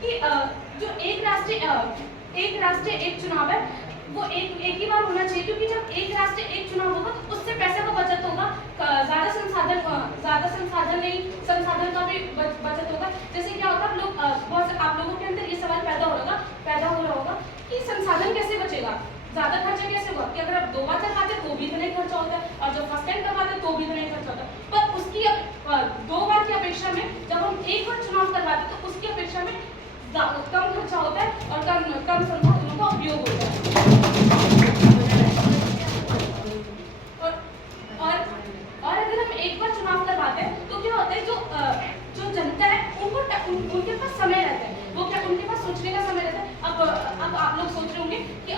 कि जो एक राष्ट्र एक चुनाव है वो एक ही बार होना चाहिए, क्योंकि जब एक राष्ट्र एक चुनाव होगा तो उससे पैसे का बचत होगा, ज्यादा संसाधन नहीं, संसाधन का भी बचत होगा। जैसे क्या होगा, आप लोगों के अंदर ये सवाल पैदा हो रहा होगा कि संसाधन कैसे बचेगा, ज्यादा खर्चा कैसे होगा, कि अगर आप 2 बार करवाते तो भी इतना ही खर्चा होता है, और जब फर्स्ट टाइम करवाते तो भी इतना ही खर्चा होता है। पर उसकी 2 बार की अपेक्षा में जब हम एक बार चुनाव करवाते तो उसकी अपेक्षा में कम खर्चा होता है और कम संसाधनों का उपयोग होता है। और अगर हम एक बार चुनाव करवाते हैं तो क्या होता है, जो जनता है उनके पास समय रहता है, उनके पास सोचने का समय रहता है। अब आप लोग सोच रहे होंगे कि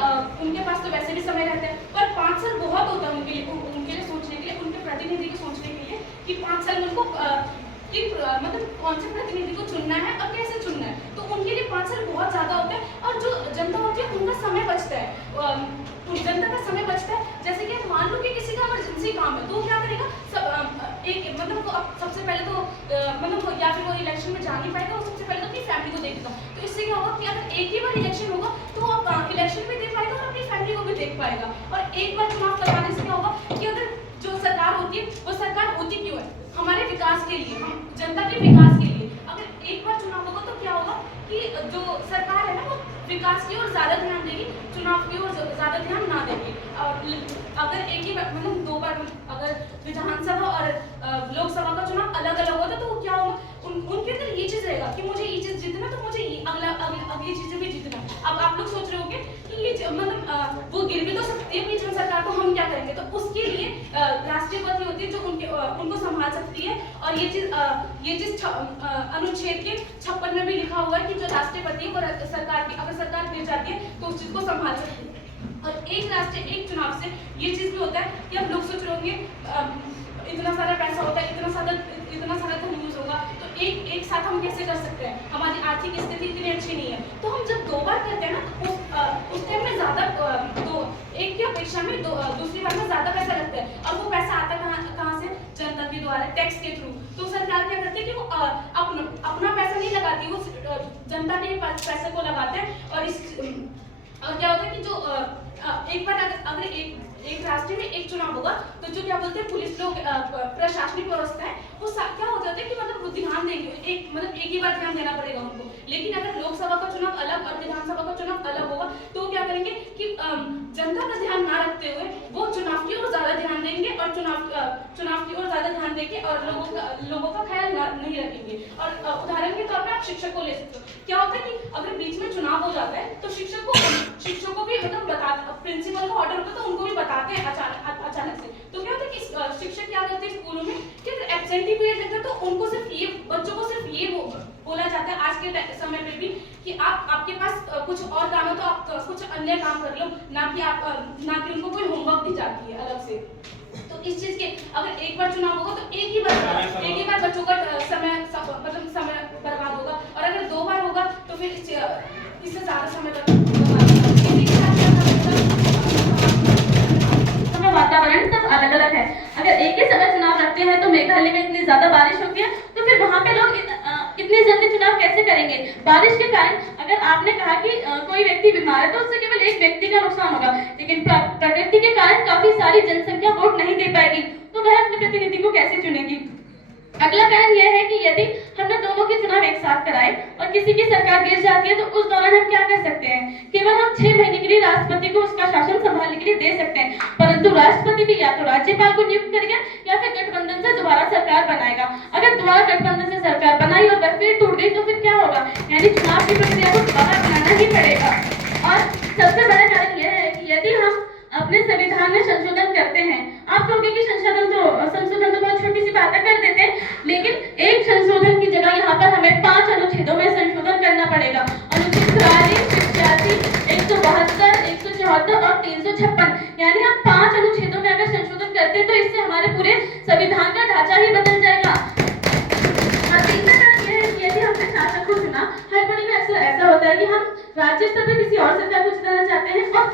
उनके पास तो वैसे भी समय रहता है, पर 5 साल बहुत होता है उनके लिए सोचने के लिए, उनके प्रतिनिधि को सोचने के लिए कि 5 साल में उनको मतलब कौन से प्रतिनिधि को चुनना है और कैसे चुनना है, तो उनके लिए 5 साल बहुत ज्यादा होता है। और जो जनता होती है उनका समय बचता है, जनता का समय बचता है। जैसे कि मान लो कि किसी का इमरजेंसी काम है तो वो क्या करेगा, सबसे पहले तो मतलब या फिर वो इलेक्शन में जा नहीं पाएगा, वो सबसे पहले तो अपनी फैमिली को देखेगा। तो इससे क्या होगा कि अगर एक ही बार इलेक्शन होगा तो वो इलेक्शन भी देख पाएगा और अपनी फैमिली को भी देख पाएगा। और एक बार चुनाव करवाने से क्या होगा कि अगर जो सरकार होती है वो सरकार होती क्यों है, हमारे विकास के लिए, हम जनता के विकास के लिए। अगर एक बार चुनाव होगा तो क्या होगा कि जो सरकार है ना वो विकास की ओर ज्यादा ध्यान देगी, चुनाव की ओर ज्यादा ध्यान ना देगी। और अगर एक ही बार 2 बार अगर विधानसभा और लोकसभा का चुनाव अलग अलग होता तो क्या होगा, उनके अंदर ये चीज रहेगा कि मुझे ये चीज जीतना तो मुझे अगली चीजें भी जीतना। अब आप लोग सोच रहे होंगे कि ये वो गिर भी तो सकती है बीच में सरकार, तो हम क्या करेंगे, तो उसके लिए राष्ट्रपति होती है जो उनको संभाल सकती है। और ये चीज अनुच्छेद के 56 में भी लिखा हुआ है कि जो राष्ट्रपति है वो सरकार की, अगर सरकार गिर जाती है तो उस चीज को संभाल सकती है। और एक राष्ट्र एक चुनाव से ये चीज भी होता है कि अब लोग सोच रहे होंगे इतना सारा पैसा होता है, इतना सारा धन यूज होगा, तो एक साथ हम कैसे कर सकते हैं, हमारी आर्थिक स्थिति इतनी अच्छी नहीं है। तो हम जब 2 बार करते हैं ना उस टाइम में ज्यादा एक की अपेक्षा में दूसरी बार में ज्यादा पैसा लगता है। और वो पैसा आता कहाँ से, जनता के द्वारा, टैक्स के थ्रू। तो सरकार क्या करती है कि वो अपना पैसा नहीं लगाती, वो जनता के पैसे को लगाते हैं। और क्या होता है कि जो एक बार अगर एक राष्ट्र में एक चुनाव होगा तो जो क्या बोलते हैं पुलिस लोग, प्रशासनिक व्यवस्था है, वो क्या हो जाता है कि मतलब वो ध्यान देंगे, एक ही बार ध्यान देना पड़ेगा उनको। लेकिन अगर लोकसभा का चुनाव अलग और विधानसभा का चुनाव अलग होगा तो क्या करेंगे कि जनता का ध्यान ना रखते हुए वो चुनाव की ओर ज्यादा ध्यान देंगे, और चुनाव की ओर ज्यादा ध्यान देंगे और लोगों का ख्याल नहीं रखेंगे। और उदाहरण के तौर पर आप शिक्षक को ले सकते हो। क्या होता है कि अगर बीच में चुनाव हो जाता है तो शिक्षक को भी प्रिंसिपल का ऑर्डर होता है तो उनको भी बताते हैं अचानक से। तो क्या होता है कि शिक्षक क्या करते हैं स्कूलों में कि अगर एब्सेंटी पीरियड लगता है तो उनको बच्चों को सिर्फ ये बोला जाता है आज के समय पे भी कि आपके पास कुछ और काम है तो आप कुछ अन्य काम कर लो, ना कि उनको कोई होमवर्क दी जाती है अलग से। तो इस चीज के अगर एक बार चुनाव होगा तो एक ही बार बच्चों का समय बर्बाद होगा। और अगर 2 बार होगा तो फिर इससे ज्यादा समय वातावरण सब अलग अलग है। अगर एक ही समय चुनाव रखते हैं तो मेघालय में इतनी ज्यादा बारिश होती है तो फिर वहाँ पे लोग इतनी जल्दी चुनाव कैसे करेंगे। बारिश के कारण अगर आपने कहा कि कोई व्यक्ति बीमार है तो उससे केवल एक व्यक्ति का नुकसान होगा, लेकिन प्रकृति के कारण काफी सारी जनसंख्या वोट नहीं दे पाएगी तो वह अपने प्रतिनिधि को कैसे चुनेगी। अगला कारण यह है कि यदि हमने दोनों के चुनाव एक साथ कराए और किसी की सरकार गिर जाती है तो उस दौरान हम क्या कर सकते हैं, केवल हम 6 महीने के लिए राष्ट्रपति को उसका शासन संभालने के लिए दे सकते हैं, परंतु राष्ट्रपति भी या तो राज्यपाल को नियुक्त करेगा या फिर गठबंधन से दोबारा सरकार बनाएगा। अगर दोबारा गठबंधन से सरकार बनाई और वह फिर टूट गई तो फिर क्या होगा, यानी चुनाव की प्रक्रिया को दोबारा अपनाना ही पड़ेगा। और सबसे बड़ा कारण यह है कि यदि हम अपने संविधान में संशोधन करते हैं, आप कहोगे कि संशोधन तो बहुत छोटी सी बातें कर देते हैं, लेकिन एक संशोधन की जगह यहाँ पर हमें 5 अनुच्छेदों में संशोधन करना पड़ेगा। अनुच्छेद 43, 85, 172, 174 और 356, यानी हम 5 अनुच्छेदों में अगर संशोधन करते हैं तो इससे हमारे पूरे संविधान का ढांचा ही बदल जाएगा। और तीसरा कारण यह है कि यदि हमने शासक को चुना, हर बड़ी में अक्सर ऐसा होता है कि हम राज्य स्तर पर किसी और सरकार को जिताना चाहते हैं और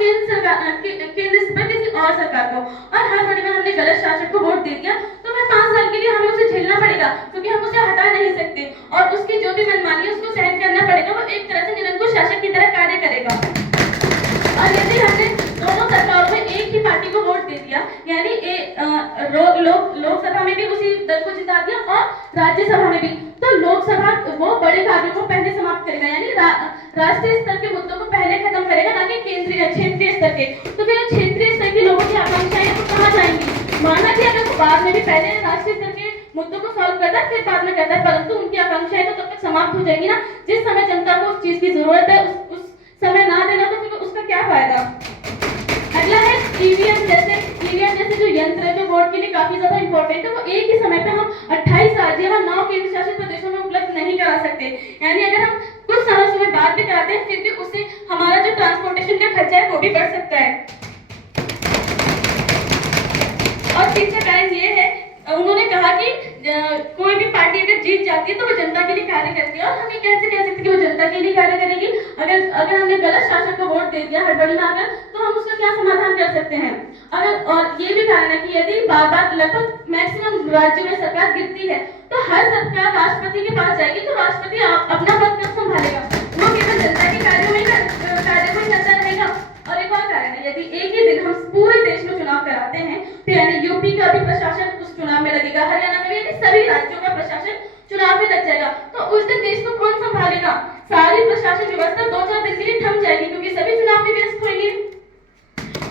केंद्र स्तर पर किसी और सरकार को, और हर बड़ी में हमने गलत शासक को वोट दे दिया तो वह 5 साल के लिए हमें उसे झेलना पड़ेगा क्योंकि हम उसे हटा नहीं सकते और उसकी जो भी मनमानी है उसको सहन करना पड़ेगा। वो एक लोकसभा में भी उसी दल को जिता दिया और राज्यसभा में भी। तो लोकसभा वो बड़े कार्यों को पहले समाप्त करेगा, यानी राष्ट्रीय स्तर के मुद्दों को पहले खत्म करेगा, ना कि क्षेत्रीय स्तर के। तो फिर क्षेत्रीय स्तर के लोगों की आकांक्षाएं तो कहाँ जाएंगी? माना कि अगर वो बाद में भी पहले राष्ट्रीय स्तर के मुद्दों को सॉल्व करता है फिर बाद में करता है, परंतु उनकी आकांक्षाएं तो तब तक समाप्त हो जाएंगी ना। जिस समय जनता को उस चीज की जरूरत है उस समय ना देना तो फिर उसका क्या फायदा। अगला है ईवीएम जैसे जो यंत्र है जो वोट के लिए काफी ज्यादा इंपॉर्टेंट है, वो एक ही समय पे हम 28 राज्यों और 9 केंद्र शासित प्रदेशों में उपलब्ध नहीं करा सकते। यानी अगर हम कुछ समय बाद भी कराते हैं फिर भी उससे हमारा जो ट्रांसपोर्टेशन का खर्चा है वो भी बढ़ सकता है। और तीसरा कारण ये है, उन्होंने कहा कि कोई भी पार्टी अगर जीत जाती है तो वो जनता के लिए कार्य करती है। और हम ये कैसे कह सकते हैं कि वो जनता के लिए कार्य करेगी? अगर हमने गलत शासक को वोट दे दिया हड़बड़ी में आकर, तो हम उसका क्या समाधान कर सकते हैं? और ये भी कारण है कि यदि बार-बार लगभग मैक्सिमम राज्यों में सरकार गिरती है तो हर सरकार राष्ट्रपति के पास जाएगी, तो राष्ट्रपति अपना पद कब संभालेगा? वो केवल जनता के कार्यों में कार्य को करता रहेगा। और एक और कारण है, यदि एक ही दिन हम पूरे देश में चुनाव कराते हैं तो यानी यूपी का भी प्रशासन उस चुनाव में लगेगा, हरियाणा का भी, यानी सभी राज्यों का प्रशासन चुनाव में लग जाएगा। तो उस दिन देश को कौन संभालेगा? सारी प्रशासन व्यवस्था 2-4 दिन के लिए थम जाएगी क्योंकि सभी चुनाव में व्यस्त होंगे।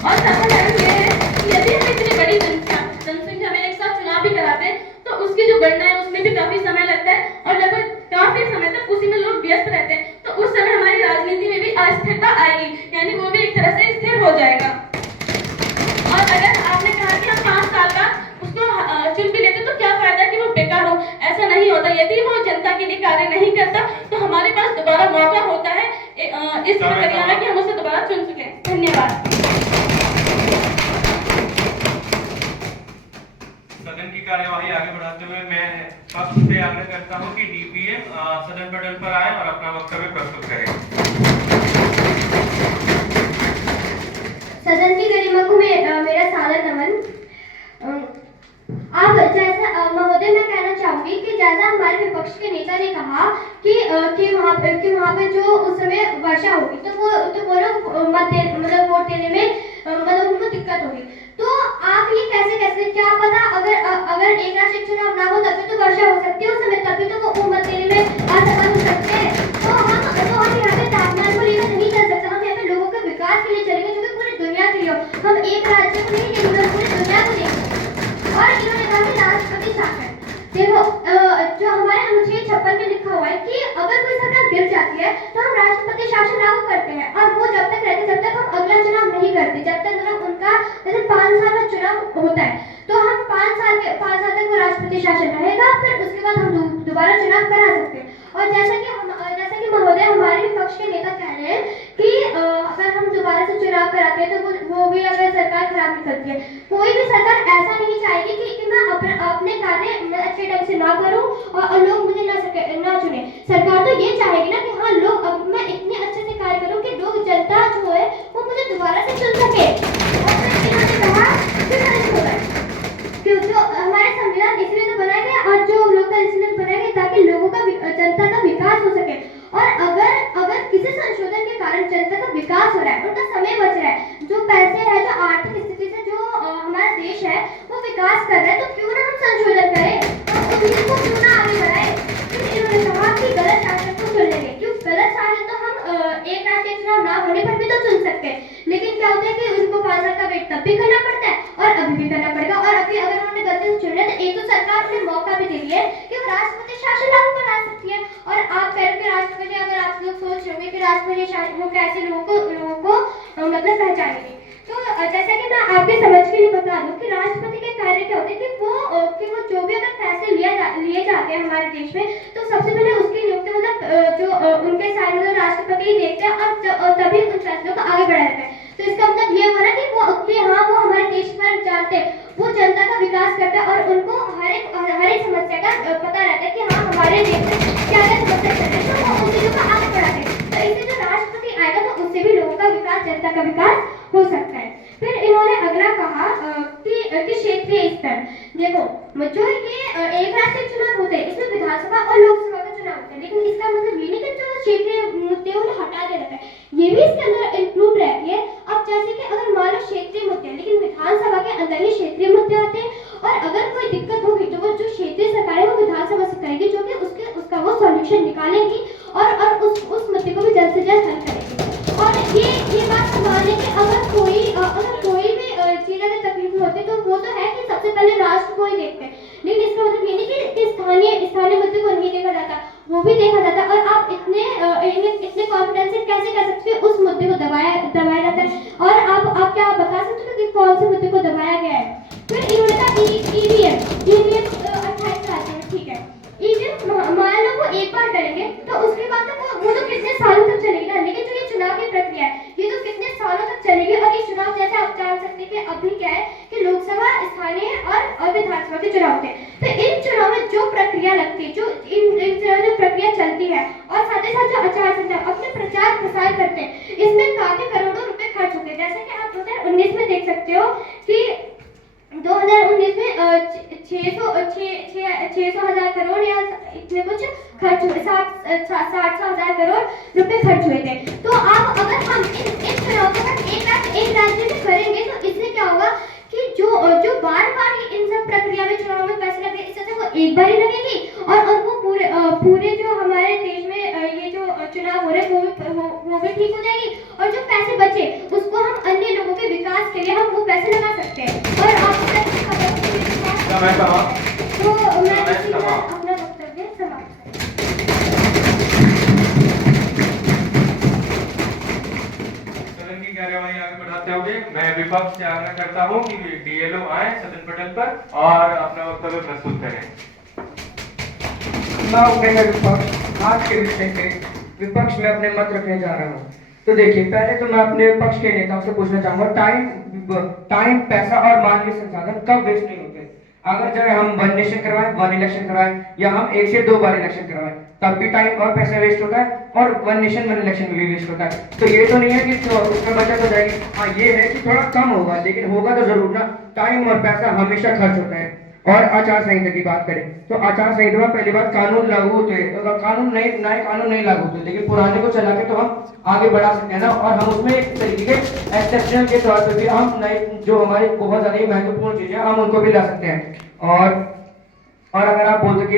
और चौथा कारण यह है कि यदि हम इतनी बड़ी जनसंख्या में एक साथ चुनाव भी कराते हैं तो उसकी जो गणना है उसमें भी काफी समय लगता है और लगभग काफी समय तक उसी में लोग व्यस्त रहते हैं। तो उस समय हमारी राजनीति में भी अस्थिरता आएगी, यानी वो भी एक तरह से स्थिर हो जाएगा। और अगर आपने कहा कि हम 5 साल बाद उसको चुन भी लेते तो क्या फायदा कि वो बेकार हो? ऐसा नहीं होता। यदि वो जनता के लिए कार्य नहीं करता तो हमारे पास दोबारा मौका होता है इस प्रक्रिया में कि हम उसे दोबारा चुन सकें। धन्यवाद। सदन की कार्यवाही आगे बढ़ाते हुए मैं पक्ष से आग्रह करता हूं कि डीपीएम सदन पटल पर आए और अपना वक्तव्य प्रस्तुत करें। सदन की गरिमा को मेरा सादर नमन। अब जैसा महोदय मैं कहना चाहूंगी कि जैसा हमारे विपक्ष के नेता ने कहा कि वहाँ पे जो उस समय वर्षा होगी तो वो लोग मतलब वोट देने में मतलब उनको दिक्कत होगी। तो आप ये कैसे क्या पता अगर एक राष्ट्रीय चुनाव ना हो तभी तो वर्षा हो सकती है उस समय, तभी तो वो मत देने में असफल हो सकते हैं। तो हम यहाँ पे तापमान को लेकर नहीं चल सकते, हम यहाँ पे लोगों के विकास के लिए चलेंगे जो कि पूरी दुनिया के लिए हो। हम एक राज्य को नहीं देंगे, पूरी दुनिया को देंगे। और इन्होंने कहा कि राष्ट्रपति शासन, देखो जो हमारे अनुच्छेद 56 में लिखा हुआ है कि अगर कोई सरकार गिर जाती है तो हम राष्ट्रपति शासन लागू करते हैं और वो जब तक रहते जब तक हम अगला चुनाव नहीं करते, जब तक मतलब उनका जैसे 5 साल का चुनाव होता है तो हम 5 साल तक वो राष्ट्रपति शासन रहेगा, फिर उसके बाद हम दोबारा चुनाव करा सकते हैं। और जैसा कि महोदय हमारे विपक्ष के नेता कह रहे हैं कि अगर हम दोबारा से चुनाव कराते हैं तो वो भी अगर सरकार खराब निकलती है, कोई भी सरकार ऐसा नहीं चाहेगी कि मैं अपने कार्य मैं अच्छे ढंग से ना करूं और लोग मुझे ना चुने। सरकार तो ये चाहेगी ना कि हाँ लोग मैं इतने अच्छे से कार्य करूं कि लोग जनता जो है वो मुझे दोबारा से चुन सके। और फिर इन्होंने कहा कि जो हमारे संविधान इसलिए तो बनाया गया और जो लोकतंत्र इसलिए तो बनाया गया ताकि लोगों का जनता का विकास हो सके। और अगर किसी संशोधन के कारण जनता का विकास हो रहा है, उनका समय बच रहा है, जो पैसे है, जो आर्थिक स्थिति से जो हमारा देश है वो विकास कर रहा है, तो क्यों ना हम संशोधन करें और उस को क्यों ना आगे बढ़ाएं। फिर इन्होंने कहा कि गलत शासन को चुन लेंगे, क्यों गलत शासन तो हम एक राष्ट्रीय चुनाव ना होने पर भी तो चुन सकते हैं, लेकिन क्या होता है कि उनको 5 साल का वेट तब भी करना पड़ता है और अभी भी करना पड़ेगा। और अभी अगर उन्होंने गलती से चुन लिया तो एक तो सरकार उन्हें मौका भी दे रही है कि वो राष्ट्रपति शासन लागू करा सकती है। और आप कह रहे हो राष्ट्रपति, अगर आप लोग सोच रहे हो कि राष्ट्रपति शासन वो कैसे लोगों को मतलब पहचानेंगे, तो जैसा कि मैं आपके समझ के लिए बता दूं कि राष्ट्रपति के कार्य क्या होते हैं कि वो जो भी अगर फैसले लिए जाते हैं हमारे देश में तो सबसे पहले उसकी नियुक्ति मतलब जो उनके साथ मतलब राष्ट्रपति देखते हैं और तभी उन फैसलों को आगे बढ़ाते हैं। तो इसका मतलब ये हुआ ना कि हाँ वो हमारे देश में जानते हैं, वो जनता का विकास करता है और उनको हर एक समस्या का पता रहता है कि हाँ हमारे देश में क्या क्या समस्या चल रही है, तो वो उन चीजों को आगे बढ़ाते हैं। तो इससे जो राष्ट्रपति आएगा तो उससे भी लोगों का विकास, जनता का विकास हो सकता है। फिर इन्होंने अगला कहा कि क्षेत्रीय स्तर, देखो जो ये एक राष्ट्रीय चुनाव होते हैं इसमें विधानसभा और लोकसभा का चुनाव होता है, लेकिन इसका मतलब ये नहीं कि जो क्षेत्रीय मुद्दे उन्हें हटा दे रहता है, ये भी इसके अंदर इंक्लूड रहती है। अब जैसे कि अगर मान लो क्षेत्रीय मुद्दे लेकिन विधानसभा के अंदर ही क्षेत्रीय मुद्दे आते हैं और सॉल्यूशन निकालेंगी और उस मुद्दे को भी जल्द से जल्द हल करेंगी। और ये बात संभालने के अगर कोई भी चीज़ अगर तकलीफ होती है तो वो तो है कि सबसे पहले राष्ट्र को ही देखते हैं, लेकिन इसका मतलब ये नहीं कि स्थानीय मुद्दे को नहीं देखा जाता, वो भी देखा जाता है। और आप इतने कॉन्फिडेंस से कैसे कह सकते हैं उस मुद्दे को दबाया जाता है, और आप क्या बता सकते हो कि कौन से मुद्दे को दबाया गया है? फिर इन्होंने कहा ईवीएम 28 राज्य में, ठीक है, ईवीएम मान लो वो एक बार करेंगे तो उसके बाद तो वो तो कितने सालों तक चलेगी ना, लेकिन जो ये चुनाव की प्रक्रिया है ये तो कितने सालों तक चलेगी। और ये चुनाव जैसे आप जान सकते हैं कि अभी क्या है कि लोकसभा, स्थानीय और विधानसभा के चुनाव होते हैं, तो इन चुनाव में जो प्रक्रिया लगती है, जो इन चुनाव में प्रक्रिया चलती है, और साथ ही साथ जो आचार संहिता अपने प्रचार प्रसार करते हैं, इसमें काफी करोड़ों रुपए खर्च होते हैं। जैसे कि आप 2019 में देख सकते हो कि 2019 में 600,000 करोड़ या इतने कुछ खर्च हुए, 60,000 करोड़ रुपए खर्च हुए थे। तो आप अगर हम इन चुनाव को एक राज्य में करेंगे तो इससे क्या होगा कि जो बार इन सब प्रक्रिया में चुनाव में पैसे लगे, इससे वो एक बार ही लगेगी और वो पूरे जो हमारे देश में ये जो चुनाव हो रहे हैं वो भी ठीक हो जाएगी, और जो पैसे बचे उसको हम अन्य लोगों के विकास के लिए हम वो पैसे लगा सकते हैं। और आपको तो मैं अपना वक्तव्य समाप्त सदन की कार्यवाही आगे बढ़ाते हुए मैं विपक्ष से आग्रह करता हूं कि डीएलओ आए सदन पटल पर और अपना वक्तव्य प्रस्तुत करें। आज के विषय पे विपक्ष में अपने मत रखने जा रहा हूँ। तो देखिए, पहले तो मैं अपने पक्ष के नेताओं से पूछना चाहूंगा, टाइम, पैसा और मानवीय संसाधन कब वेस्ट नहीं होते। अगर जो है हम 1 नेशन करवाएं, 1 इलेक्शन करवाएं, या हम 1 से 2 बार इलेक्शन करवाएं, तब भी टाइम और पैसा वेस्ट होता है, और 1 नेशन 1 इलेक्शन में भी वेस्ट होता है। तो ये तो नहीं है कि तो उसमें बचत हो जाएगी, हाँ ये है कि थोड़ा कम होगा, लेकिन होगा तो जरूर ना। टाइम और पैसा हमेशा खर्च होता है। और आचार संहिता की बात करें तो आचार संहिता में पहली बात कानून लागू होते हैं, अगर नए कानून नहीं लागू होते, लेकिन पुराने को चला के तो हम आगे बढ़ा सकते हैं ना। और हम उसमें एक तरीके के एक्सेप्शनल के तौर पर भी हम नए जो हमारी बहुत ज्यादा ही महत्वपूर्ण चीजें हम उनको भी ला सकते हैं। और अगर आप बोल सके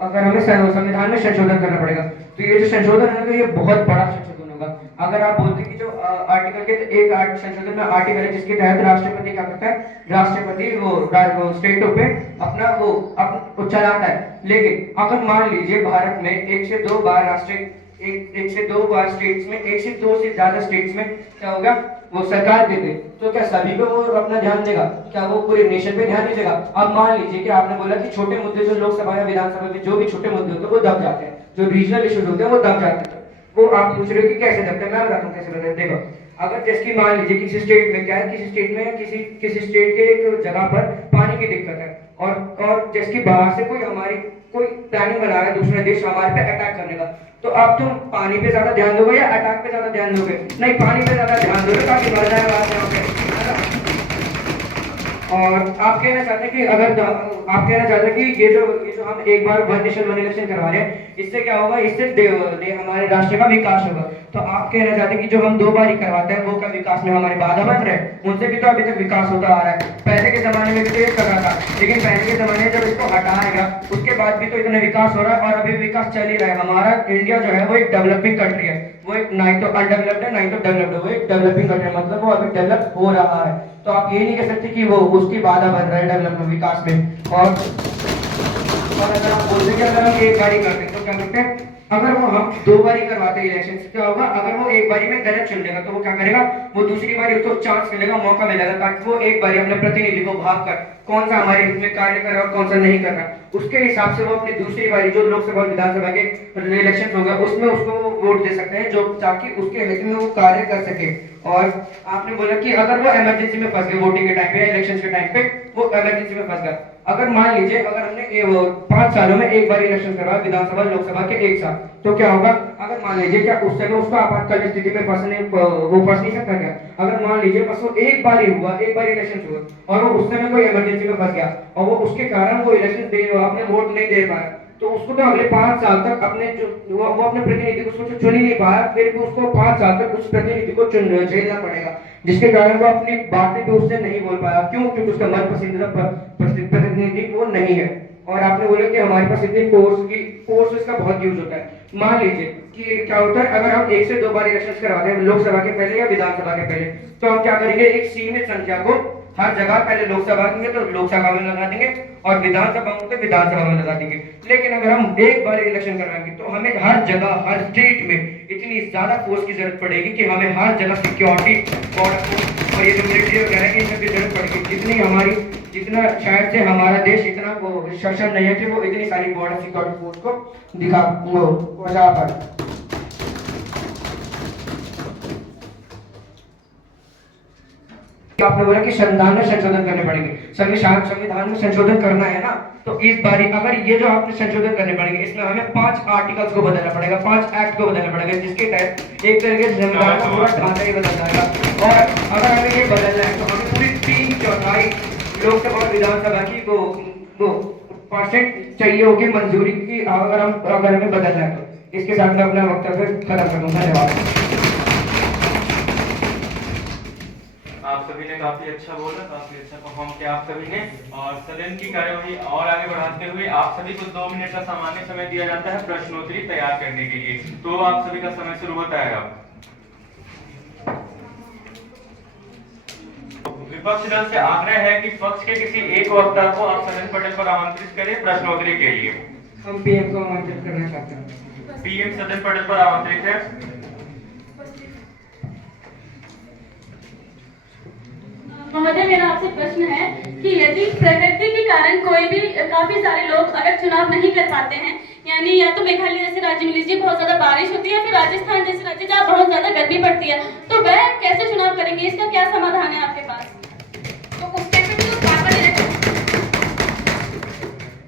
अगर हमें संविधान में संशोधन करना पड़ेगा, तो ये जो संशोधन है ये बहुत बड़ा संशोधन होगा। अगर आप बोलते कि जो आर्टिकल के एक संशोधन में आर्टिकल है जिसके तहत राष्ट्रपति क्या करता है, राष्ट्रपति वो स्टेटों पे अपना चलाता है। लेकिन अगर मान लीजिए भारत में 1 से 2 बार स्टेट्स में 1 से 2 से ज्यादा स्टेट्स में क्या होगा, वो सरकार दे दे, तो क्या सभी पे वो अपना ध्यान देगा? क्या वो पूरे नेशन पे ध्यान नहीं देगा? अब मान लीजिए कि आपने बोला कि छोटे मुद्दे जो लोकसभा या विधानसभा में जो भी छोटे मुद्दे होते हैं वो दब जाते हैं, जो रीजनल इश्यूज होते हैं वो दब जाते हैं। वो आप पूछ रहे हो कि कैसे दबते हैं, मैं बताता हूँ कैसे दबते हैं। देखो, अगर जैसे कि मान लीजिए किसी स्टेट में क्या है, किसी स्टेट के एक जगह पर पानी की दिक्कत है, और जैसे कि बाहर से कोई प्लानिंग बना रहा है दूसरा देश हमारे पे अटैक करने का, तो अब तुम पानी पे ज्यादा ध्यान दोगे या अटैक पे ज्यादा ध्यान दोगे? नहीं, पानी पे ज्यादा ध्यान दोगे ताकि मर जाए बात यहाँ पे। और आप कहना चाहते हैं कि ये जो हम एक बार 1 नेशन 1 इलेक्शन करवा रहे हैं, इससे क्या होगा, इससे हमारे राष्ट्र का विकास होगा। तो आप कहना चाहते हैं कि जो हम 2 बार ही करवाते हैं वो क्या विकास में हमारे बाधा बन रहे हैं? उनसे भी तो अभी तक विकास होता आ रहा है। पहले के जमाने में भी तो ये कर रहा था, लेकिन पहले के जमाने में जब इसको हटाया गया उसके बाद भी तो इतना विकास हो रहा है, और अभी विकास चल ही रहा है। हमारा इंडिया जो है वो एक डेवलपिंग कंट्री है, वो एक ना ही तो अनडेवलप्ड है ना ही तो डेवलप्ड है, वो एक डेवलपिंग कंट्री, मतलब वो अभी डेवलप हो रहा है। तो आप ये नहीं कह सकते कि वो उसकी बाधा बन रहा है डेवलपमेंट विकास में। और अगर आप बोलते कि अगर हम एक बारी करते हैं तो क्या करते हैं, अगर वो हम 2 बारी करवाते हैं इलेक्शन, क्या होगा, अगर वो एक बारी में गलत चुन लेगा तो वो क्या करेगा, वो दूसरी बारी उसको चांस मिलेगा, मौका मिलेगा, ताकि वो एक बारी अपने प्रतिनिधि को भाग कर कौन सा हमारे हित में कार्य कर रहा है और कौन सा नहीं कर रहा, उसके हिसाब से वो अपनी दूसरी बारी जो लोकसभा और विधानसभा के इलेक्शन होगा उसमें उसको वोट दे सकते हैं, जो ताकि उसके हित में वो कार्य कर सके। और आपने बोला कि अगर वो इमरजेंसी में फंस गए वोटिंग के टाइम पे या इलेक्शन के टाइम पे, वो इमरजेंसी में फंस गया, अगर मान लीजिए अगर हमने 5 सालों में एक बार इलेक्शन करवाया विधानसभा लोकसभा के एक साथ, तो क्या होगा, अगर मान लीजिए क्या उस समय उसको आपातकालीन स्थिति में फंस नहीं सकता क्या? अगर मान लीजिए बस वो एक बार ही हुआ, एक बार इलेक्शन हुआ और वो उस समय कोई इमरजेंसी में फंस गया और वो उसके कारण वो इलेक्शन अपने वोट नहीं दे पाया, तो उसको तो अगले 5 साल तक वो अपने प्रतिनिधि को चुन ही नहीं पाया, फिर भी उसको 5 साल तक उस प्रतिनिधि को झेलना पड़ेगा, जिसके कारण वो अपनी बातें भी उससे नहीं बोल पाया। क्यों? क्योंकि उसका मन पसंदीदा प्रतिनिधि वो नहीं है। और आपने बोला कि हमारे पास इतनी फोर्स इसका बहुत यूज होता है। मान लीजिए कि क्या होता है, अगर हम 1 से 2 बार इलेक्शन करवाते हैं लोकसभा के पहले या विधानसभा के पहले, तो हम क्या करेंगे, एक सीमित संख्या को हर जगह पहले लोकसभा देंगे तो लोकसभा में लगा देंगे और विधानसभा में तो विधानसभा में लगा देंगे। लेकिन अगर हम एक बार इलेक्शन करवाएंगे तो हमें हर जगह हर स्टेट में इतनी ज्यादा फोर्स की जरूरत पड़ेगी कि हमें हर जगह सिक्योरिटी बॉर्डर और ये जो मिलिट्री वगैरह है, इन सब की जरूरत पड़ेगी। जितना शायद से हमारा देश इतना वो सक्षम नहीं है कि वो इतनी सारी बॉर्डर सिक्योरिटी फोर्स को दिखा वो पहुंचा पाए। आपने बोला कि संविधान में संशोधन करने पड़ेंगे, संविधान में संशोधन करना है ना, तो इस बारी अगर ये जो आपने संशोधन करने पड़ेंगे, इसमें हमें 5 आर्टिकल्स को बदलना पड़ेगा, 5 एक्ट को बदलना पड़ेगा, जिसके तहत एक तरीके से संविधान का पूरा ढांचा ही बदल जाएगा। और अगर हमें ये बदलना है तो हमें पूरी 3/4 लोकसभा और विधानसभा की वो % चाहिए होगी मंजूरी की, अगर हमें बदलना है तो। इसके साथ मैं अपना वक्तव्य खत्म कर दूंगा। धन्यवाद। आप सभी ने काफी अच्छा बोला, काफी अच्छा परफॉर्म किया आप सभी ने। और सदन की कार्यवाही और आगे बढ़ाते हुए आप सभी को 2 मिनट का सामान्य समय दिया जाता है प्रश्नोत्तरी तैयार करने के लिए। तो आप सभी का समय शुरू होता है अब। विपक्ष दल से आग्रह है कि पक्ष के किसी एक वक्ता को आप सदन पटल पर आमंत्रित करें प्रश्नोत्तरी के लिए। हम पीएम को आमंत्रित करना चाहते हैं। पीएम सदन पटल पर आमंत्रित है। महोदय, मेरा आपसे प्रश्न है कि यदि प्रकृति के कारण कोई भी काफी सारे लोग अगर चुनाव नहीं कर पाते हैं, यानी या तो मेघालय जैसे राज्य में लीजिए बहुत ज्यादा बारिश होती है, फिर राजस्थान जैसे राज्य जहाँ बहुत ज्यादा गर्मी पड़ती है, तो वह कैसे चुनाव करेंगे? इसका क्या समाधान है आपके पास? तो उस टाइम पे तो बार-बार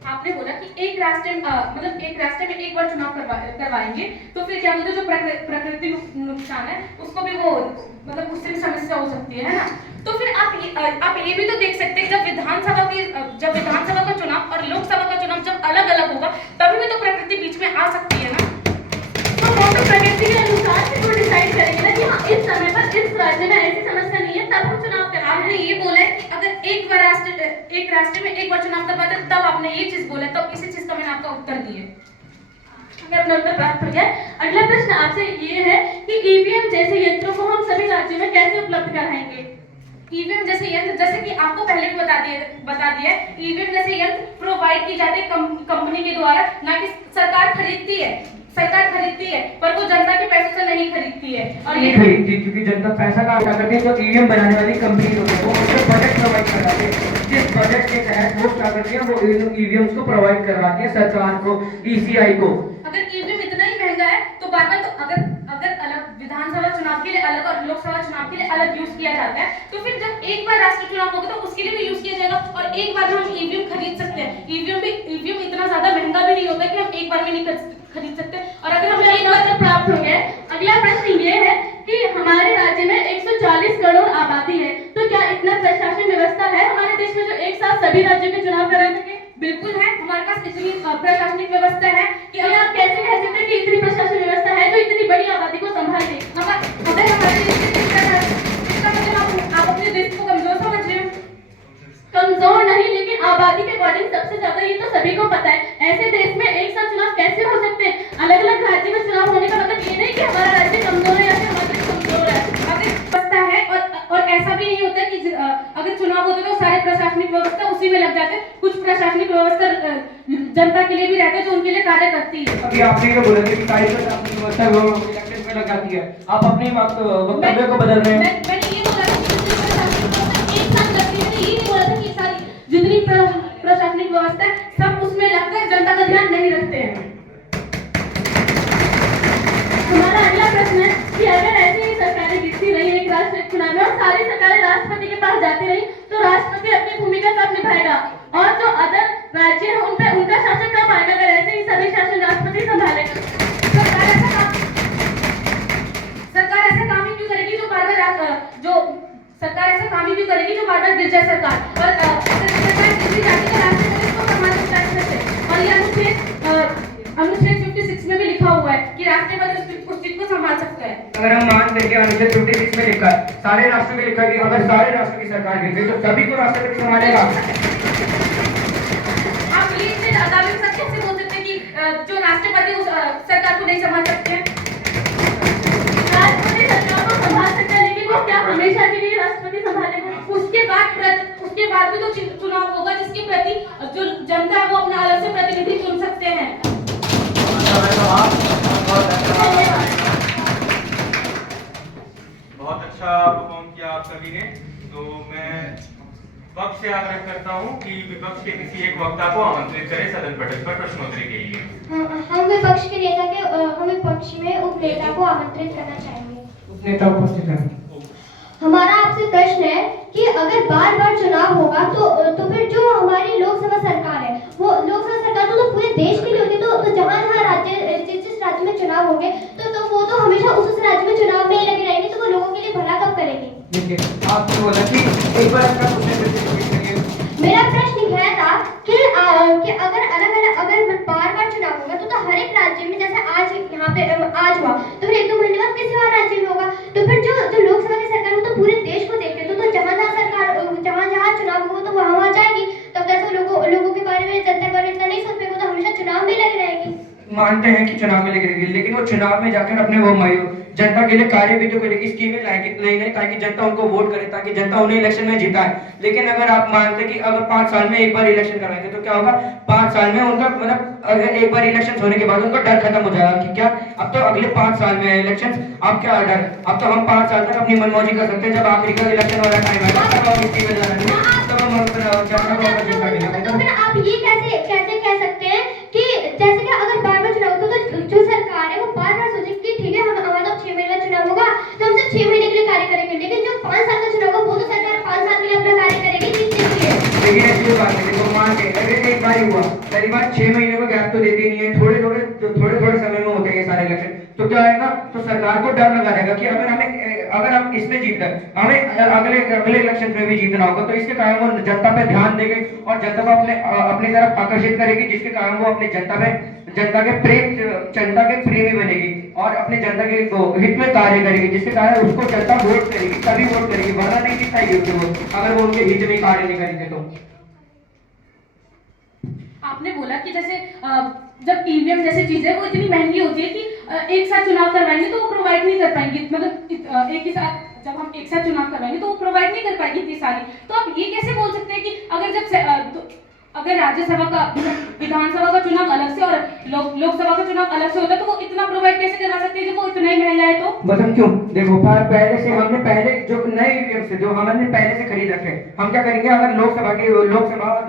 आपने बोला कि एक राष्ट्र में एक बार चुनाव करवाएंगे, तो फिर क्या बोलते, जो प्रकृति नुकसान है उसको भी वो मतलब उससे भी समस्या हो सकती है ना। तो फिर आप ये भी तो देख सकते हैं, जब विधानसभा का चुनाव और लोकसभा का चुनाव जब अलग अलग होगा तभी भी तो प्रकृति बीच में आ सकती है ना। तो वो तो प्रकृति के अनुसार फिर वो डिसाइड करेंगे ना कि हाँ इस समय पर इस राज्य में ऐसी समस्या नहीं है, तब हम चुनाव करें। आपने ये बोला है कि अगर एक राष्ट्र में एक बार चुनाव करवाते हैं, तब आपने ये चीज बोला, तब इसी चीज का मैंने आपका उत्तर दिया। अपना उत्तर प्राप्त हो गया। अगला प्रश्न आपसे ये है कि ईवीएम जैसे यंत्रों को हम सभी राज्यों में कैसे उपलब्ध कराएंगे? ईवीएम जैसे यंत्र, जैसे कि आपको पहले भी बता दिया है, ईवीएम जैसे यंत्र प्रोवाइड की जाते हैं कंपनी के द्वारा, ना कि सरकार खरीदती है। सरकार खरीदती है पर वो जनता के पैसों से नहीं खरीदती है। और ये खरीदती क्योंकि जनता पैसा का क्या करती है, जो ईवीएम बनाने वाली कंपनी होती है वो उसको बजट प्रोवाइड करवाती है, जिस बजट के तहत वो क्या करती है, वो ईवीएम्स को प्रोवाइड करवाती है सरकार को, ईसीआई को। अगर ईवीएम इतना ही महंगा है तो बार-बार तो अगर अलग विधानसभा चुनाव के लिए अलग और लोकसभा चुनाव के लिए अलग यूज किया जाता है, तो फिर जब एक बार राष्ट्रीय चुनाव होगा तो उसके लिए भी यूज किया जाएगा और एक बार में हम ईवीएम खरीद सकते हैं। ईवीएम इतना ज्यादा महंगा भी नहीं होता कि हम एक बार में नहीं खरीद सकते। और अगर हम एक बार प्राप्त हो गया। अगला प्रश्न ये है कि हमारे राज्य में 140 करोड़ आबादी है, तो क्या इतना प्रशासन व्यवस्था है हमारे देश में जो एक साथ सभी राज्यों के चुनाव करा सके? बिल्कुल है, हमारे पास इतनी प्रशासनिक व्यवस्था है कि अगर आप कैसे कह सकते हैं कि इतनी प्रशासन व्यवस्था है जो इतनी बड़ी आबादी को संभाल ले? अगर हमारे देश में इसका मतलब आप अपने देश को कमजोर समझ रहे हो? कमजोर नहीं, लेकिन आबादी के अकॉर्डिंग सबसे ज्यादा ये तो सभी को पता है। ऐसे देश में एक साथ चुनाव कैसे हो सकते हैं? अलग अलग राज्य में चुनाव होने का मतलब ये नहीं कि हमारा राज्य कमजोर है या फिर हमारा देश कमजोर है। अगर व्यवस्था है और ऐसा भी नहीं होता कि अगर चुनाव होते तो सारे प्रशासनिक व्यवस्था उसी में लग जाते। कुछ प्रशासनिक व्यवस्था जनता के लिए भी रहते जो उनके लिए कार्य करती है। अभी आपने ये बोला कि सारी प्रशासनिक व्यवस्था वो इलेक्शन में लग जाती है, आप अपने वक्तव्य को बदल रहे हैं। मैंने ये बोला था कि एक साथ लगती है, ये नहीं बोला था कि सारी जितनी प्रशासनिक व्यवस्था है सब उसमें लगकर जनता का ध्यान नहीं रखते हैं। हमारा अगला प्रश्न है कि अगर ऐसे ही सरकारें गिरती रही एक राष्ट्रीय चुनाव में और सारी सरकारें राष्ट्रपति के पास जाती रही, तो राष्ट्रपति अपनी भूमिका कब निभाएगा? और जो अदर राज्य है उन पे उनका शासन कब आएगा अगर ऐसे ही सभी शासन राष्ट्रपति संभालेगा? सरकार ऐसा काम ही क्यों करेगी जो बार बार गिर जाए सरकार? और सरकार गिरती जाती है राष्ट्रपति उसको संभाल सकता है। और ये अनुच्छेद 56 में भी लिखा हुआ है कि राष्ट्रपति उस चीज को संभाल सकता है। अगर हम मान लेंगे अनुच्छेद 56 में लिखा है, सारे राष्ट्रों में लिखा है कि अगर सारे राष्ट्रों की सरकार गिर गई तो सभी को राष्ट्रपति संभालेगा। आप प्लीज आप एक साथ कैसे बोल सकते हैं कि जो राष्ट्रपति उस सरकार को नहीं संभाल सकते हैं? राष्ट्रपति सरकार को संभाल सकते हैं, लेकिन वो क्या हमेशा के लिए राष्ट्रपति संभालेगा? उसके बाद भी तो चुनाव होगा, जिसके प्रति जो जनता है वो अपना अलग से प्रतिनिधि चुन सकते हैं। बहुत अच्छा परफॉर्म किया आप सभी ने। तो मैं पक्ष से आग्रह करता हूँ कि विपक्ष के किसी एक वक्ता को आमंत्रित करें सदन पटल पर प्रश्नोत्तरी के लिए। हम विपक्ष के नेता के हम विपक्ष में उपनेता को आमंत्रित करना चाहेंगे। उपनेता उपस्थित हैं। हमारा आपसे प्रश्न है कि अगर बार बार चुनाव होगा तो फिर जो हमारी लोकसभा सरकार है, वो लोकसभा सरकार तो पूरे देश के लिए होती है, तो जहाँ जहाँ राज्य जिस राज्य में चुनाव होंगे तो वो तो हमेशा उस राज्य में चुनाव में ही लगे रहेंगे, तो वो लोगों के लिए भला कब करेंगे? देखिए आपने बोला कि एक बार आपका मेरा प्रश्न यह था कि अगर बार बार चुनाव होगा तो हर एक राज्य में, जैसे आज यहाँ पे आज हुआ तो फिर 1-2 महीने बाद किसी और राज्य में होगा, तो फिर जो लोकसभा की सरकार वो तो पूरे देश को देखते तो जहाँ जहाँ चुनाव होगा तो वहाँ जाएगी, तब जैसे लोगों के बारे में, जनता के बारे में इतना नहीं सोच पाएगा, तो हमेशा चुनाव में लगी रहेगी। मानते हैं कि चुनाव में लगेगी, लेकिन वो चुनाव में जाकर अपने वो जनता के लिए कार्य भी तो करेगी, स्कीमें लाएगी नहीं ताकि जनता उनको वोट करे, ताकि जनता उन्हें इलेक्शन में जिताए। लेकिन अगर आप मानते कि अगर 5 साल में एक बार इलेक्शन करवाएंगे तो क्या होगा? 5 साल में उनका मतलब अगर एक बार इलेक्शन होने के बाद उनका डर खत्म हो जाएगा कि क्या अब तो अगले 5 साल में इलेक्शन, अब क्या डर, अब तो हम 5 साल तक अपनी मनमौजी कर सकते हैं, जब आखिरी का इलेक्शन वाला टाइम आएगा तब हम स्कीमें लगाएंगे, तब हम तो फिर आप ये कैसे कह सकते हैं कि जैसे कि अगर बार बार चुनाव होगा तो जो सरकार है वो बार बार सोचेगी कि ठीक है हमारा तो 6 महीने का चुनाव होगा तो हम सिर्फ 6 महीने के लिए कार्य करेंगे, लेकिन जो 5 साल का चुनाव होगा वो तो सरकार 5 साल के लिए अपना कार्य करेगी। लेकिन ऐसी बात है, देखो मान के अगर एक बार ही हुआ, पहली बार 6 महीने का गैप तो देती नहीं है, थोड़े समय में होते हैं सारे इलेक्शन, तो क्या आएगा? तो सरकार को डर लगा रहेगा कि अगर हम इसमें जीत गए, हमें अगले इलेक्शन में भी जीतना होगा, तो इसके कारण वो जनता पे ध्यान देंगे और जनता को अपने तरफ आकर्षित करेगी, जिसके कारण वो अपने जनता के प्रेमी बनेगी और अपने जनता के हित में कार्य करेगी, जिसके कारण उसको जनता वोट करेगी, तभी वोट करेगी, वरना नहीं जिताएगी उसके वोट, अगर वो उनके हित में कार्य नहीं करेंगे तो। आपने बोला कि जैसे जब ईवीएम जैसी चीजें वो इतनी महंगी होती है कि एक साथ चुनाव करवाएंगे तो वो प्रोवाइड नहीं कर पाएंगे, मतलब एक ही साथ जब हम एक साथ चुनाव करवाएंगे तो वो प्रोवाइड नहीं कर पाएगी इतनी सारी। तो आप ये कैसे बोल सकते हैं कि अगर राज्यसभा का विधानसभा का चुनाव अलग से और लोकसभा का चुनाव अलग से होता है तो वो इतना प्रोवाइड कैसे करवा सकते हैं जब वो इतना ही महंगा है? तो मतलब क्यों? देखो हमने जो नए ईवीएम से जो हमने पहले से खरीद रखे, हम क्या करेंगे? अगर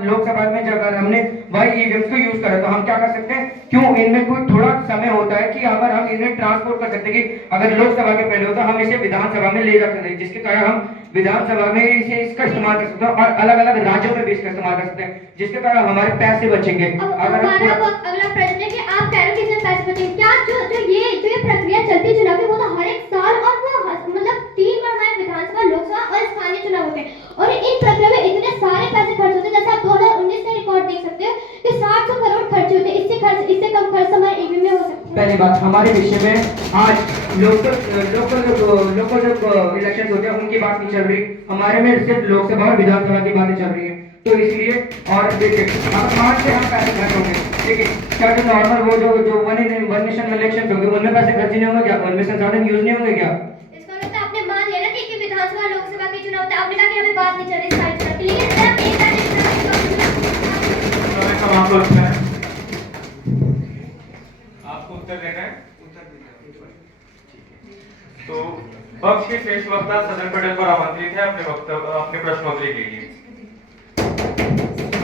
लोकसभा में जब हमने वही ईवीएम को यूज करा तो हम क्या कर सकते हैं? क्यों इनमें कोई थोड़ा समय होता है कि अगर हम इन्हें ट्रांसपोर्ट कर सकते हैं कि अगर लोकसभा के पहले होता हम इसे विधानसभा में ले जा सकते हैं, जिसके कारण हम विधानसभा में इसका इस्तेमाल कर सकते हैं और अलग अलग राज्यों में भी इसका इस्तेमाल कर सकते हैं, जिसके कारण हमारे पैसे बचेंगे। हमारा अगला प्रश्न है कि आप कह रहे हो कि पैसे बचेंगे, क्या जो ये प्रक्रिया चलती है चुनाव की वो तो हर एक साल और वो मतलब 3 बार हमारे विधानसभा, लोकसभा और स्थानीय चुनाव होते हैं और इन प्रक्रिया में इतने सारे पैसे खर्च होते हैं, जैसे आप 2019 का रिकॉर्ड देख सकते हो कि 700 करोड़ खर्च होते हैं, इससे कम खर्च हमारे ईवीएम में हो सकता है। पहली बात हमारे विषय में आज लोकल जब इलेक्शन होते हैं उनकी बात नहीं चल रही, हमारे में सिर्फ लोकसभा और विधानसभा की बातें चल रही है, तो इसलिए और देखिए मान से हम पैसे खर्च होंगे, लेकिन क्या जो नॉर्मल वो जो वन नेशन इलेक्शन होंगे उनमें पैसे खर्च नहीं होंगे क्या? उनमें संसाधन यूज नहीं होंगे क्या? इसका मतलब आपने मान लिया ना कि विधानसभा लोकसभा के चुनाव होते हैं, आपने कहा कि हमें बात नहीं चल रही साइड तक, लेकिन अगर आप एक आपको उत्तर देना है? तो पक्ष के शेष वक्ता सदन पटल पर आमंत्रित है अपने प्रश्नोत्तरी के लिए।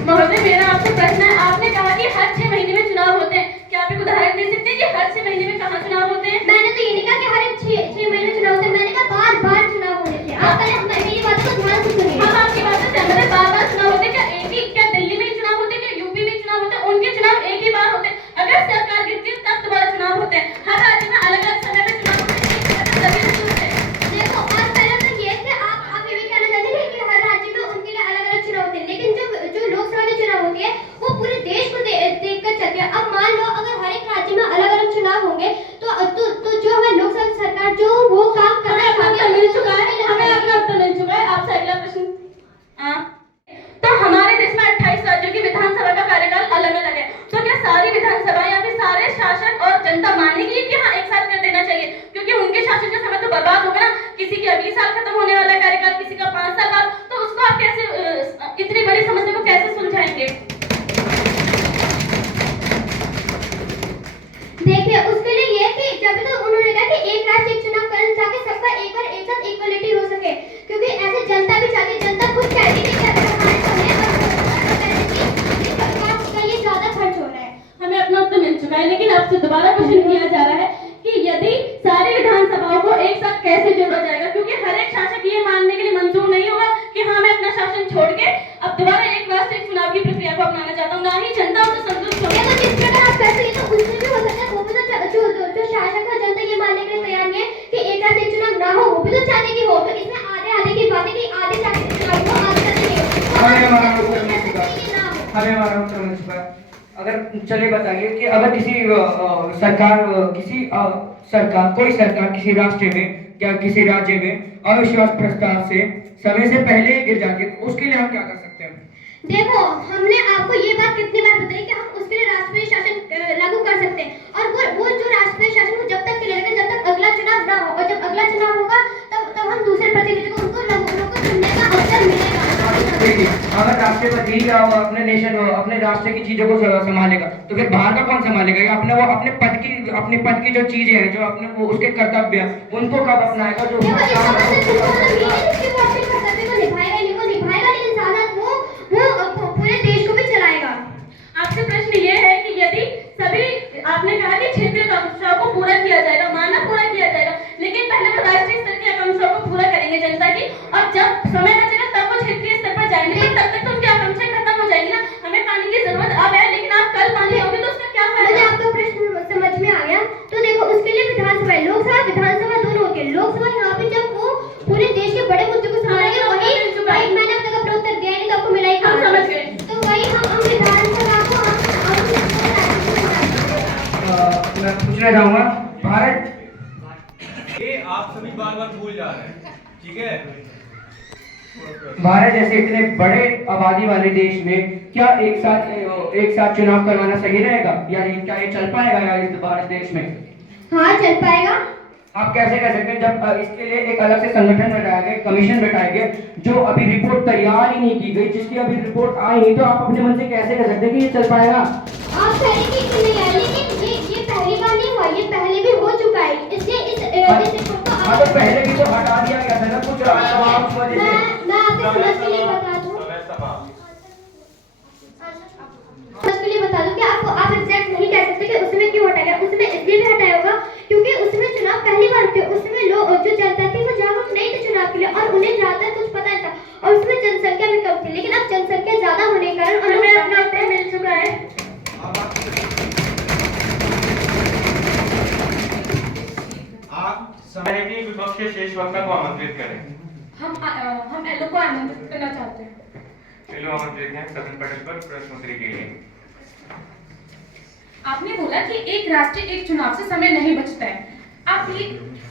महोदय मेरा आपसे प्रश्न है, आपने कहा कि हर 6 महीने में चुनाव होते हैं, क्या आप एक उदाहरण दे सकते हैं कि हर 6 महीने में कहाँ चुनाव होते हैं? मैंने तो ये नहीं कहा कि हर एक 6 महीने चुनाव होते हैं, मैंने कहा बार चुनाव होने थे। आप पहले मेरी बात को ध्यान से सुनिए। हम आपकी बात से सहमत हैं, बार चुनाव होते हैं, क्या दिल्ली में चुनाव होते हैं, क्या यूपी में चुनाव होते हैं? उनके चुनाव एक ही बार होते हैं, अगर सरकार गिरती है तब दोबारा चुनाव होते हैं, हर राज्य में अलग अलग समय पे चुनाव होते हैं। देखो और पहले तो ये कि आप ये भी कहना चाहते हैं कि हर राज्य में उनके लिए अलग अलग चुनाव होते हैं, लेकिन जो लोकसभा के चुनाव होती है वो पूरे देश को देखकर चलती है। अब मान लो अगर हर एक राज्य में अलग अलग चुनाव होंगे तो दोबारा क्वेश्चन किया जा रहा है कि यदि सारी विधानसभाओं को एक साथ कैसे जोड़ा जाएगा, क्योंकि हर एक शासक ये मानने के लिए मंजूर नहीं होगा कि हाँ मैं अपना शासन छोड़ के अब दोबारा एक राष्ट्र एक चुनाव की प्रक्रिया को अपनाना चाहता हूँ, ना ही जनता उसे संतुष्ट होगी। तो जिस प्रकार आप कहते हैं तो उसमें भी हो सकता है, वो भी तो जो शासक और जनता ये मानने के लिए तैयार नहीं है कि एक राष्ट्र एक चुनाव ना हो, वो भी तो चाहते कि हो। तो इसमें आधे की बात है कि आधे चाहते कि चुनाव हो, आधे चाहते नहीं हो। हमें हमारा उत्तर मिल चुका ये ना हो। हमें हमारा उत्तर मिल चुका है। अगर चलिए बताइए कि अगर किसी सरकार कोई सरकार किसी राष्ट्र में या किसी राज्य में अविश्वास प्रस्ताव से समय से पहले ही गिर जाती है, तो उसके लिए हम क्या कर सकते हैं? देखो, हमने आपको ये बात कितनी बार बताई कि हम उसके लिए राष्ट्रीय शासन लागू कर सकते हैं, और वो जो राष्ट्रीय शासन को जब तक के लिए रहेगा जब तक अगला चुनाव ना हो, और जब अगला चुनाव होगा तब हम दूसरे प्रतिनिधि को उनको चुनने का अवसर मिलेगा। देखिए, अगर राष्ट्रपति या वो अपने राष्ट्र की चीजों को संभालेगा, तो फिर बाहर का कौन संभालेगा? या अपने पद की जो चीजें हैं, जो अपने वो उसके कर्तव्य हैं, उनको कब अपनाएगा? जो देखो, इस समझ से वो अपने कर्तव्य को निभाएगा, लेकिन साथ वो पूरे देश को भी चलाएगा। आपसे प्रश्न ये है कि यदि सभी, आपने कहा कि क्षेत्रीय आकांक्षाओं को पूरा किया जाएगा, मानना पूरा किया जाएगा, लेकिन पहले वो राष्ट्रीय स्तर की आकांक्षाओं को पूरा करेंगे जनता की, और जब समय बचेगा तब वो क्षेत्रीय स्तर पर जाएंगे, लेकिन तब तक तो उनकी आकांक्षाएं खत्म हो जाएंगी ना। हमें पानी की जरूरत अब है, लेकिन आप कल पानी लोगे तो उसका क्या मुझे फायदा? आपका प्रश्न समझ में आ गया। तो देखो, उसके लिए विधानसभा दोनों होती है। लोकसभा यहाँ पे जब वो पूरे देश के बड़े मुद्दे को संभालेंगे, वही मैंने अब तक अपना उत्तर दिया नहीं, तो आपको मिला ही हम कहाँ? समझ गए। तो वही हम विधानसभा को मैं पूछना चाहूंगा, भारत ये आप सभी बार बार भूल जा रहे हैं, ठीक है? भारत जैसे इतने बड़े आबादी वाले देश में क्या एक साथ चुनाव करवाना सही रहेगा? या क्या ये चल पाएगा या इस भारत देश में? हाँ, चल पाएगा। आप कैसे कह सकते हैं जब इसके लिए एक अलग से संगठन बैठाया गया, कमीशन बैठाया गया, जो अभी रिपोर्ट तैयार ही नहीं की गई, जिसकी अभी रिपोर्ट आई नहीं, तो आप अपने मन से कैसे कह सकते हैं कि ये चल पाएगा? आप पहले की नहीं है, लेकिन ये पहली बार नहीं हुआ, ये पहले भी हो चुका है। इसलिए इस रिपोर्ट को हाँ, तो पहले भी तो हटा दिया गया था ना कुछ आवाम की वजह से। मैं आपको समझ के लिए बता दूं कि आप एग्जैक्ट नहीं कह सकते कि उसमें क्यों हटाया गया। उसमें इसलिए भी हटाया होगा क्योंकि उसमें चुनाव पहली बार थे, उसमें लोग जो जनता थी वो जागरूक नहीं थे चुनाव के लिए, और उन्हें ज्यादा कुछ पता नहीं था, और उसमें जनसंख्या भी कम थी। लेकिन अब जनसंख्या ज्यादा होने के कारण हमें अपना उत्तर मिल चुका है। आप समय की विपक्ष के शेष वक्ता को आमंत्रित करें। हम एलो को आमंत्रित करना चाहते हैं। एलो आमंत्रित हैं सदन पटल पर प्रश्नोत्तरी के लिए। आपने बोला कि एक राष्ट्र एक चुनाव से समय नहीं बचता है।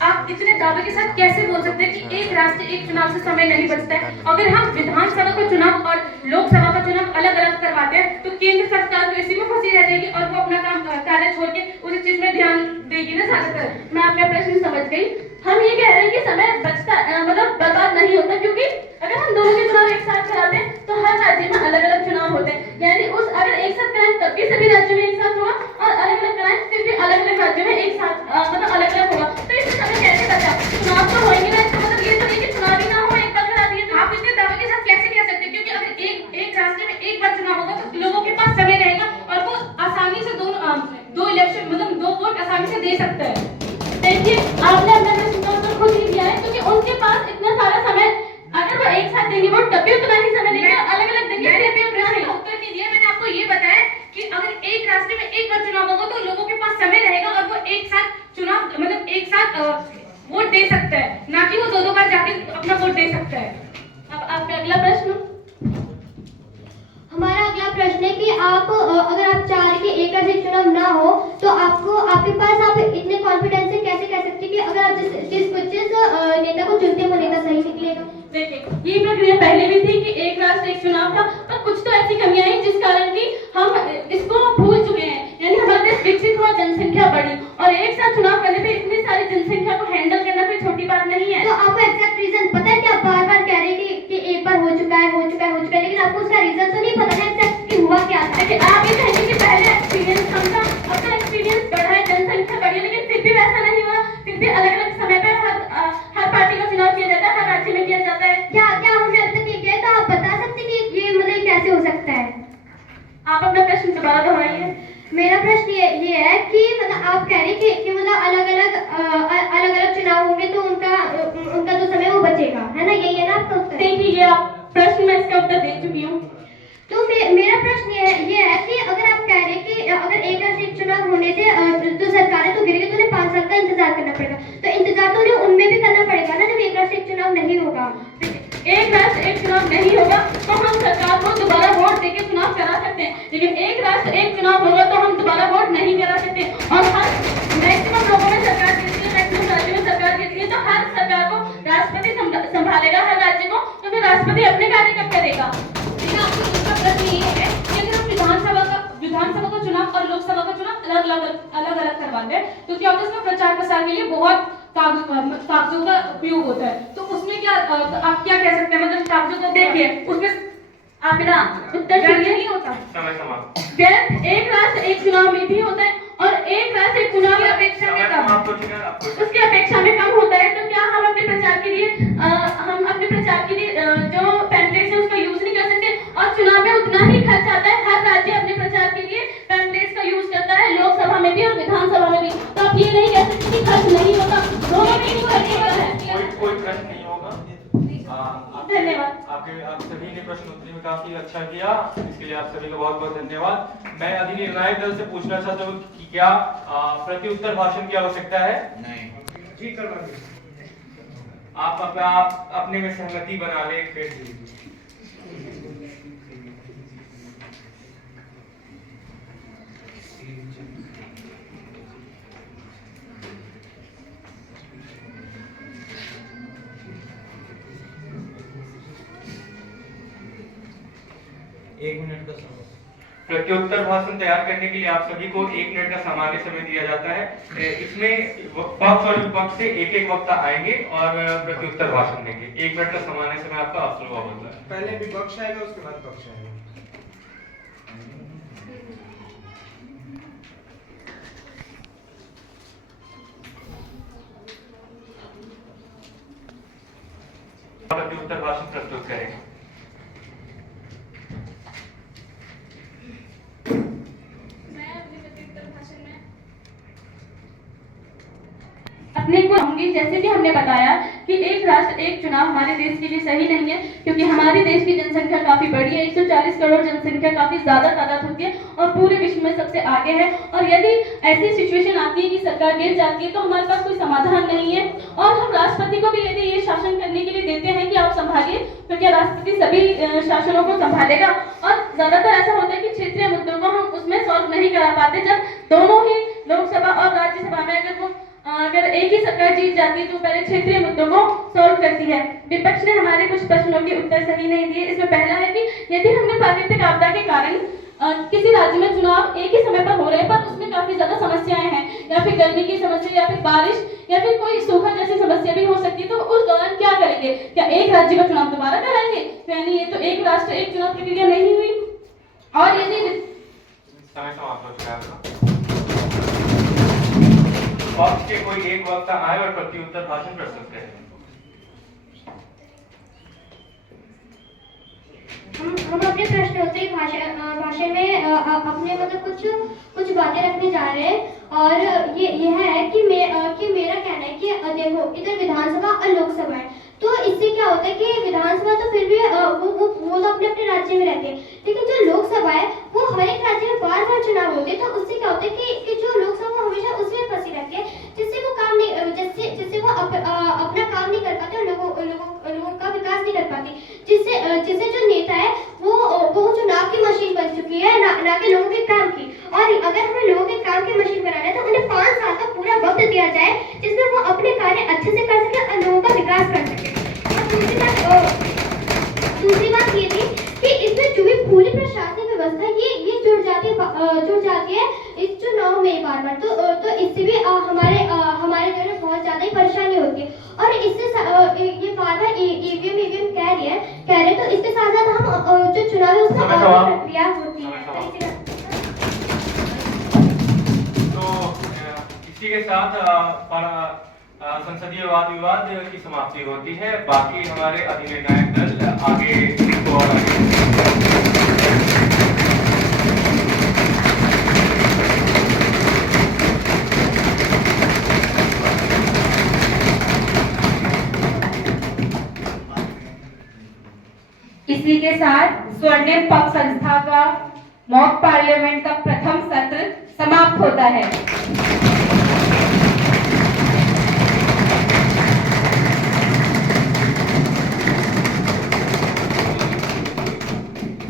आप इतने दावे के साथ कैसे बोल सकते हैं कि एक राष्ट्र एक चुनाव से समय नहीं बचता है? अगर हम विधानसभा का चुनाव और लोकसभा का चुनाव अलग अलग करवाते हैं तो केंद्र सरकार तो इसी में फंसी रह जाएगी और वो अपना कार्य छोड़ के उसी चीज में ध्यान देगी ना ज्यादातर। मैं आपका प्रश्न समझ गई। हम ये कह रहे हैं कि समय बचता मतलब बर्बाद नहीं होता, क्योंकि अगर हम दोनों के चुनाव एक साथ कराते हैं तो हर राज्य में अलग अलग चुनाव होते हैं, यानी उस अगर एक साथ कराएं तब भी सभी राज्यों में एक साथ होगा, और अलग अलग कराएं फिर भी अलग अलग राज्यों में एक साथ मतलब अलग अलग होगा। तो इससे समय कैसे बचा? चुनाव तो होंगे ना, इसका मतलब ये तो नहीं कि चुनाव ही ना हो, एक बार करा दिए। तो आप इतने दावे के साथ कैसे कह सकते हैं? क्योंकि अगर एक राष्ट्र में एक बार चुनाव होगा तो लोगों के पास समय रहेगा और वो आसानी से दो इलेक्शन मतलब 2 वोट आसानी से दे सकता है। देखिए, आपने अपना प्रश्न का उत्तर खुद ही दिया है, क्योंकि उनके पास इतना सारा समय, अगर वो एक साथ देंगे वोट तब भी उतना ही समय लेंगे, अलग अलग देंगे मैंने फिर भी उतना ही। उत्तर नहीं दिया। मैंने आपको ये बताया कि अगर एक राष्ट्र में एक बार चुनाव होगा तो लोगों के पास समय रहेगा और वो एक साथ चुनाव मतलब एक साथ वोट दे सकता है, ना कि वो 2 बार जाके अपना वोट दे सकता है। अब आपका अगला प्रश्न। हमारा अगला प्रश्न है कि आप अगर आप चाह रहे कि एक राष्ट्र चुनाव ना हो तो आपके पास आप इतने कॉन्फिडेंस से कैसे कह सकते हैं कि अगर आप जिस नेता को चुनते हैं वो नेता सही निकलेगा? देखिए, ये प्रक्रिया पहले भी थी कि एक राष्ट्र एक चुनाव था, पर कुछ तो ऐसी कमियां आई जिस कारण की हम इसको भूल चुके हैं। यानी हमारा देश विकसित हुआ, जनसंख्या बढ़ी, और एक साथ चुनाव करने पे इतनी सारी जनसंख्या को हैंडल करना कोई छोटी बात नहीं है। तो आपको एग्जैक्ट रीजन पता है कि आप बार-बार कह रहे हैं कि एक बार हो चुका है, लेकिन आपको उसका रीजन तो नहीं पता ना एग्जैक्ट कि हुआ क्या था? देखिए, आप ये कहेंगे कि पहले एक्सपीरियंस कम था, अब तो एक्सपीरियंस बढ़ा है, जनसंख्या बढ़ी, लेकिन फिर भी वैसा नहीं हुआ। फिर भी अलग अलग समय पे हर पार्टी का चुनाव किया जाता है, हर राज्य में किया जाता है। क्या हमने अब तक ये किया है? तो आप बता सकते हैं कि ये मतलब कैसे हो सकता है? आप अपना प्रश्न दोबारा दोहराइए। मेरा प्रश्न ये है कि मतलब आप कह रहे हैं कि मतलब अलग अलग चुनाव होंगे तो उनका जो समय वो बचेगा, है ना? यही है ना आपका उत्तर? देखिए, ये आप प्रश्न में इसका उत्तर दे चुकी हूँ। तो मेरा प्रश्न ये है कि अगर आप कह रहे हैं कि अगर एक राष्ट्र एक चुनाव होने से जो सरकारें तो गिरेगी, तो उन्हें 5 साल का इंतजार करना पड़ेगा, तो इंतजार तो उन्हें उनमें भी करना पड़ेगा ना, जब एक राष्ट्र एक चुनाव नहीं होगा। एक राष्ट्र एक चुनाव नहीं होगा तो हम सरकार को दोबारा वोट देके चुनाव करा सकते हैं, लेकिन एक राष्ट्र एक चुनाव होगा तो हम दोबारा वोट नहीं करा सकते। और हर मैक्सिमम लोगों में सरकार जीतती है, मैक्सिमम राज्यों में सरकार जीतती है, तो हर सरकार को राष्ट्रपति संभालेगा, हर राज्य को, तो फिर राष्ट्रपति अपने कार्य कब करेगा? लेकिन आपको दूसरा प्रश्न ये है कि अगर हम विधानसभा का चुनाव और लोकसभा का चुनाव अलग अलग करवाते हैं तो क्या होता है, इसमें प्रचार प्रसार के लिए बहुत कागजों का उपयोग होता है, तो उसमें क्या आप क्या कह सकते हैं? मतलब कागजों को देखिए, उसमें आप मेरा उत्तर सुनिए। नहीं होता। समय समाप्त। व्यर्थ एक राष्ट्र एक चुनाव में भी होता है और एक राष्ट्र एक चुनाव की अपेक्षा में कम, उसकी अपेक्षा में कम होता है। तो क्या हम अपने प्रचार के लिए जो पैम्पलेट्स है उसका यूज नहीं कर सकते? और चुनाव में उतना ही खर्च आता है, हर राज्य अपने प्रचार के लिए पैम्पलेट्स का यूज करता है, लोकसभा में भी और विधानसभा में भी। तो आप ये नहीं कह सकते कि खर्च नहीं होता, दोनों में ही खर्च होता है। कोई प्रश्न नहीं होगा। धन्यवाद। आप सभी ने प्रश्नोत्तरी में काफी अच्छा किया, इसके लिए आप सभी को बहुत बहुत धन्यवाद। मैं अधिनिर्णायक दल से पूछना चाहता हूँ कि क्या प्रत्युत्तर भाषण की आवश्यकता है? नहीं जी, करवा दीजिए। आप अपने में सहमति बना ले फिर। एक मिनट का समय। प्रत्युत्तर भाषण तैयार करने के लिए आप सभी को 1 मिनट का सामान्य समय दिया जाता है। इसमें पक्ष और विपक्ष से एक एक वक्ता आएंगे और प्रत्युत्तर भाषण देंगे। 1 मिनट का सामान्य समय आपका अवसर हुआ होता है। पहले विपक्ष आएगा, उसके बाद पक्ष आएगा। प्रत्युत्तर भाषण प्रस्तुत करेंगे। अपने को कहूंगी, जैसे कि हमने बताया कि एक राष्ट्र एक चुनाव हमारे देश के लिए सही नहीं है, क्योंकि हमारे देश की जनसंख्या काफी बड़ी है, 140 करोड़ जनसंख्या काफी ज्यादा तादाद होती है और पूरे विश्व में सबसे आगे है। और यदि ऐसी सिचुएशन आती है कि सरकार गिर जाती है तो हमारे पास कोई समाधान नहीं है। और हम राष्ट्रपति को भी यदि ये शासन करने के लिए देते हैं कि आप संभालिए, तो क्या राष्ट्रपति सभी शासनों को संभालेगा? और ज्यादातर ऐसा होता है कि क्षेत्रीय मुद्दों को हम उसमें सॉल्व नहीं करा पाते, जब दोनों ही लोकसभा और राज्यसभा में अगर एक ही सरकार जीत जाती है तो पहले क्षेत्रीय मुद्दों को सॉल्व करती है। विपक्ष ने हमारे कुछ प्रश्नों के उत्तर सही नहीं दिए। इसमें पहला है कि यदि हमने प्राकृतिक आपदा के कारण किसी राज्य में चुनाव एक ही समय पर हो रहे हैं पर उसमें काफी ज्यादा समस्याएं हैं, या फिर गर्मी की समस्या, या फिर बारिश, या फिर कोई सूखा जैसी समस्या भी हो सकती है, तो उस दौरान क्या करेंगे? क्या एक राज्य का चुनाव दोबारा कराएंगे? तो यानी ये तो एक राष्ट्र एक चुनाव की प्रक्रिया नहीं हुई। और यदि समय समाप्त हो चुका है। पक्ष के कोई एक वक्ता आए और प्रत्युत्तर भाषण प्रस्तुत करें। हम अपने प्रश्नोत्तरी भाषण में अपने मतलब कुछ बातें रखने जा रहे हैं। और ये है कि मेरा कहना है कि देखो, इधर विधानसभा और लोकसभा है, तो इससे क्या होता है कि विधानसभा तो फिर भी वो तो अपने अपने राज्य में रहते हैं, लेकिन जो लोकसभा है वो हर एक राज्य में बार बार चुनाव होते हैं। तो उससे क्या होता है कि जो लोकसभा हमेशा उसमें फंसी रहती है, जिससे वो काम नहीं जिससे वो अपना काम नहीं कर पाते और लोगों का विकास नहीं कर पाती, जिससे जो नेता है वो चुनाव की मशीन बन चुकी है, ना कि लोगों के काम की। और अगर हमें लोगों के काम की मशीन बनाना है तो उन्हें 5 साल का पूरा वक्त दिया जाए, जिसमें वो अपने कार्य अच्छे से कर सके और लोगों का विकास कर सके। और दूसरी बात ये थी कि इसमें जो भी पूरी प्रशासनिक व्यवस्था ये जुड़ जाती है इस चुनाव में बार बार, तो इससे भी हमारे जो है बहुत ज्यादा ही परेशानी होती है। और इससे ये बार बार ईवीएम कह रहे, तो इसके साथ साथ हम जो चुनाव है उसमें और प्रक्रिया होती है। तो इसी के साथ संसदीय वाद विवाद की समाप्ति होती है। बाकी हमारे अधिनिर्णायक दल आगे इसको और आगे साथ स्वर्णिम पक्ष संस्था का मॉक पार्लियामेंट का प्रथम सत्र समाप्त होता है।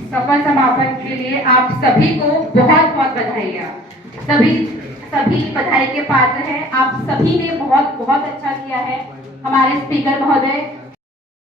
सफल समापन के लिए आप सभी को बहुत बहुत बधाइयाँ। सभी बधाई के पात्र हैं। आप सभी ने बहुत बहुत अच्छा किया है। हमारे स्पीकर महोदय